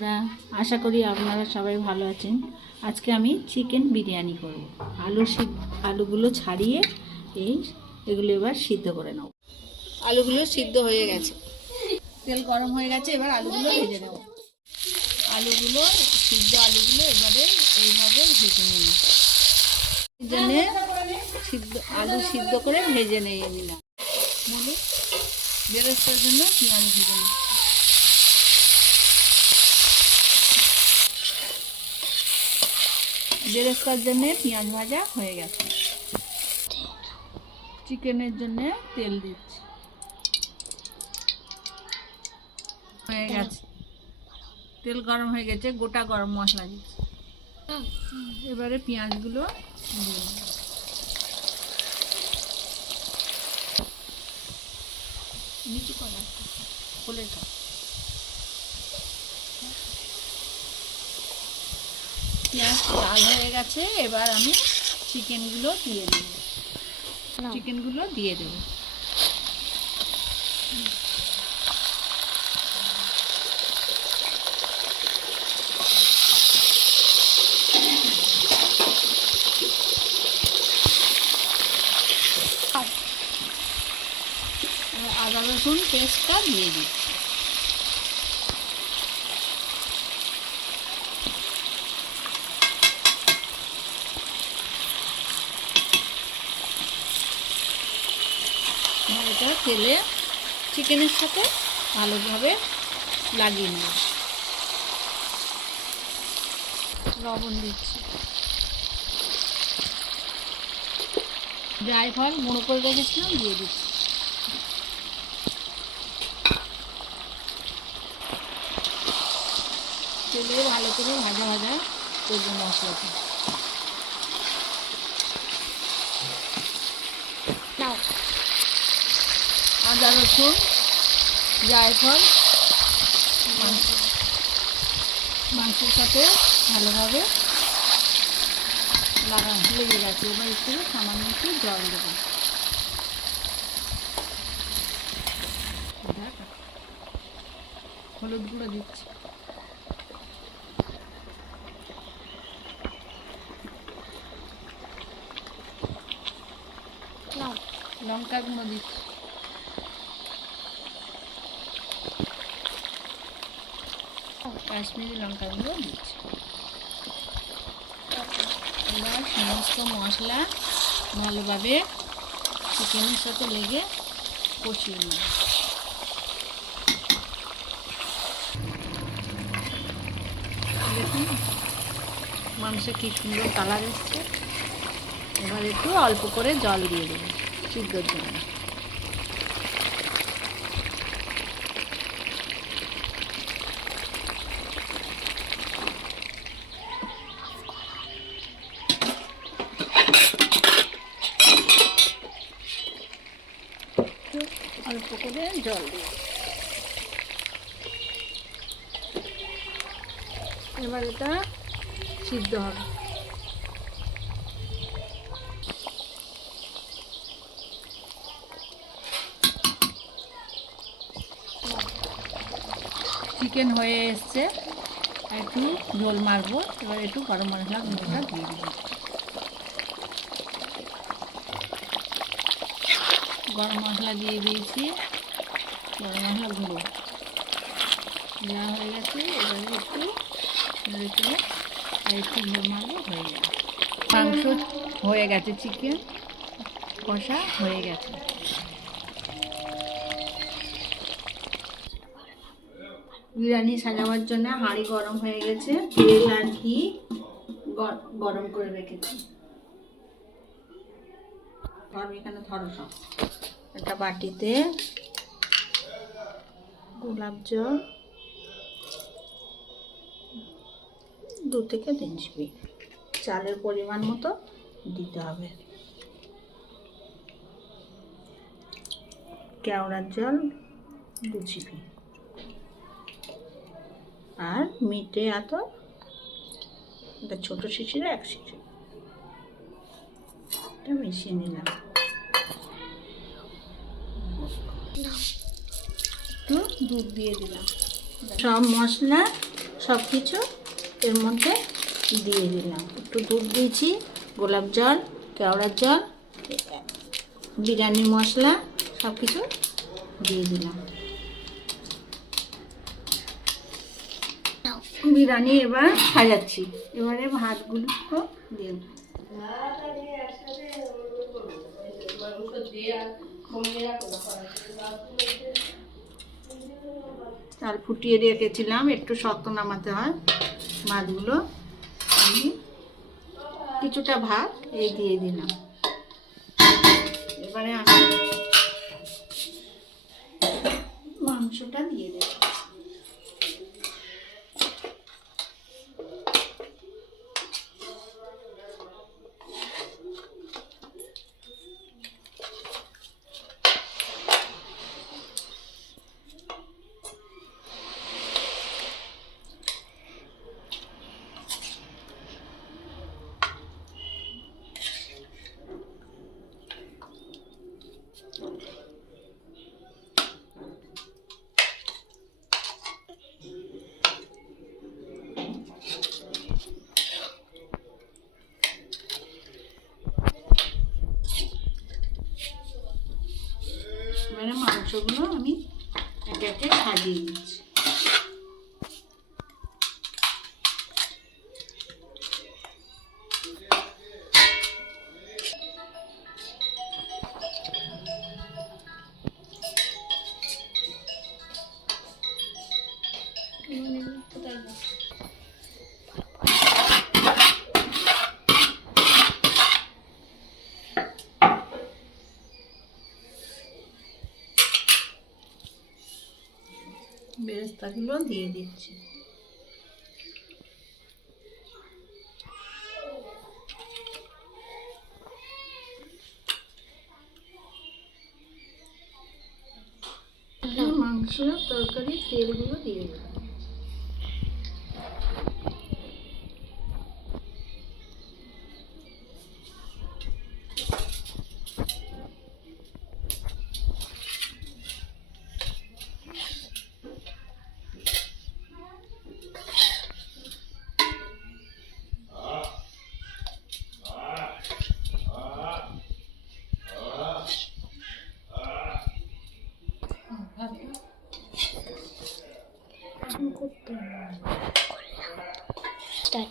বন্ধুরা, আশা করি আপনারা সবাই ভালো আছেন। আজকে আমি চিকেন বিরিয়ানি করব। আলু সিদ্ধ আলুগুলো ছাড়িয়ে এই এগুলো এবার সিদ্ধ করে নেব। আলুগুলো সিদ্ধ হয়ে গেছে। তেল গরম হয়ে গেছে এবার আলুগুলো ভেজে নেব। আলুগুলো সিদ্ধ আলুগুলো এবারে এইভাবে ভেজে নিই জন্যে সিদ্ধ আলু সিদ্ধ করে ভেজে নিয়ে নিলাম। বেরোস্তার জন্য পেঁয়াজ ভেজে নিই বেরেস্তার জন্য পেঁয়াজ ভাজা হয়ে গেছে। চিকেনের জন্য তেল দিচ্ছি। হয়ে গেছে। তেল গরম হয়ে গেছে গোটা গরম মশলা দিচ্ছি। এবারে পেঁয়াজগুলো নিচু করা খুলে খাও পেঁয়াজ লাল হয়ে গেছে এবার আমি চিকেনগুলো দিয়ে দেব। চিকেনগুলো দিয়ে দেব। আদা রসুন পেস্টটা দিয়ে দিই এবার এটা তেলে চিকেনের সাথে ভালোভাবে লাগিয়ে নেব লবণ দিচ্ছি। ড্রাই ফল গুঁড়ো করে রেখেছিলাম, দিয়ে দিচ্ছি। তেলে ভালো করে ভাজা ভাজা করব মশলাটা। আদা রসুন জায়ফল মাংস মাংসের সাথে ভালোভাবে লাগা লেগে গেছে। এবার একটু সামান্য একটু জল দেবো। হলুদ গুঁড়ো দিচ্ছি। লঙ্কা গুঁড়ো দিচ্ছি। কাশ্মীরি লঙ্কা গুঁড়ো দিচ্ছি। এবার সমস্ত মশলা ভালোভাবে চিকেনের সাথে লেগে কষিয়ে নেব। দেখুন মাংসে কি সুন্দর কালার এসছে। এবার একটু অল্প করে জল দিয়ে দেবো, সিদ্ধর জন্য একটু অল্প করে জল দিয়ে এবার এটা সিদ্ধ হবে। চিকেন হয়ে এসছে। একটু ঝোল মারবো এবার একটু গরম মশলা গুঁড়োটা দিয়ে দেবো। গরম মশলা দিয়ে দিয়েছি। গরম মশলা গুঁড়ো। দেওয়া হয়ে গেছে, এবারে একটু একটু মারবো হয়ে যাবে। মাংস হয়ে গেছে, চিকেন কষা হয়ে গেছে। বিরিয়ানি সাজাবার জন্য হাঁড়ি গরম হয়ে গেছে, তেল আর ঘি গরম করে রেখেছি। ধরো এখানে ধরো সব। একটা বাটিতে গোলাপ জল, দু থেকে তিন জিবি চালের পরিমাণ মতো দিতে হবে। কেওড়ার জল দু জিবি আর মিটে এত এটা ছোটো শিশিরে এক শিশি এটা মিশিয়ে নিলাম। একটু দুধ দিয়ে দিলাম। সব মশলা সব কিছু এর মধ্যে দিয়ে দিলাম। একটু দুধ দিয়েছি, গোলাপ জল কেওড়ার জল, বিরিয়ানি মশলা সব কিছু দিয়ে দিলাম। বিরিয়ানি এবার সাজাচ্ছি। এবারে ভাতগুলো দিয়ে দেবো। চাল ফুটিয়ে রেখেছিলাম, একটু শক্ত নামাতে হয় মাছগুলো আমি কিছুটা ভাত এই দিয়ে দিলাম। এবারে আমি বেরেস্তাগুলো দিয়ে দিচ্ছি। মাংস তরকারি তেলগুলো দিয়ে দিলাম। 残ってるこれしたい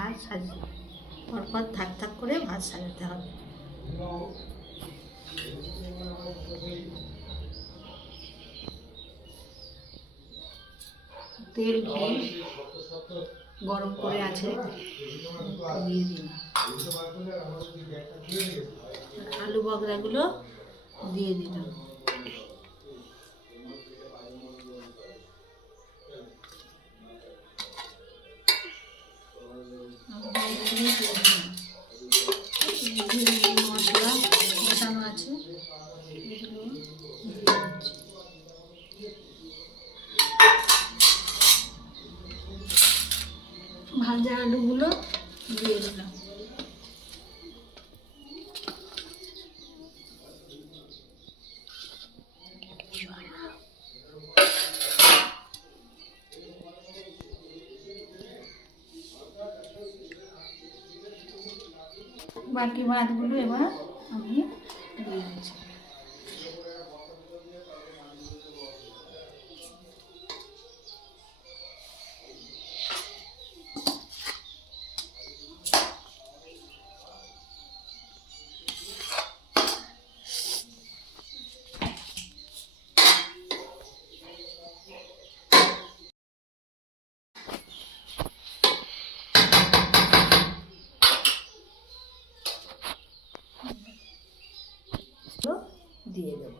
ভাত সাজি, পরপর থাক থাক করে ভাত সাজাতে হবে। তেল ঘি গরম করে আছে, দিয়ে আলু বগরাগুলো দিয়ে দিলাম। বাকি ভাতগুলো এবার দিয়ে দেবো।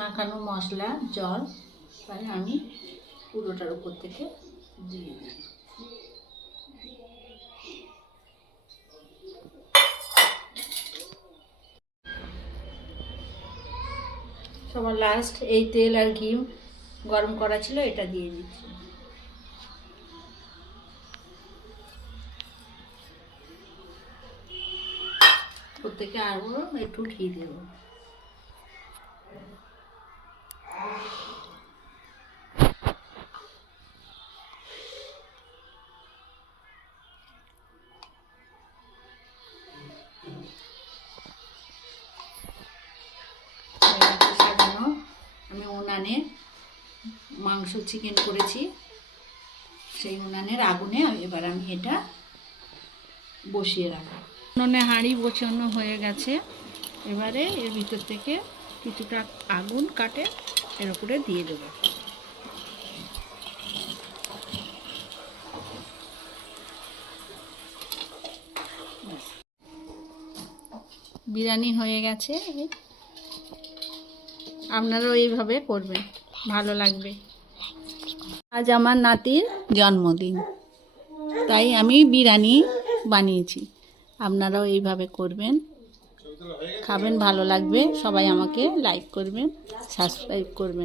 মাখানো মশলা জল তাই আমি পুরোটার উপর থেকে দিয়ে দিই সবার লাস্ট এই তেল আর ঘি গরম করা ছিল, এটা দিয়ে দিচ্ছি। প্রত্যেকে আরও একটু ঘি দেবো। উনানে মাংস চিকেন করেছি। সেই উনানের আগুনে এবার আমি এটা বসিয়ে রাখব। উনুনে হাঁড়ি বসানো হয়ে গেছে। এবারে এর ভিতর থেকে কিছুটা আগুন কাটে, এর উপরে দিয়ে দেবো। বিরিয়ানি হয়ে গেছে। আপনারাও এইভাবে করবেন। ভালো লাগবে। আজ আমার নাতির জন্মদিন। তাই আমি বিরিয়ানি বানিয়েছি। আপনারাও এইভাবে করবেন। খাবেন, ভালো লাগবে। সবাই আমাকে লাইক করবেন সাবস্ক্রাইব করবেন।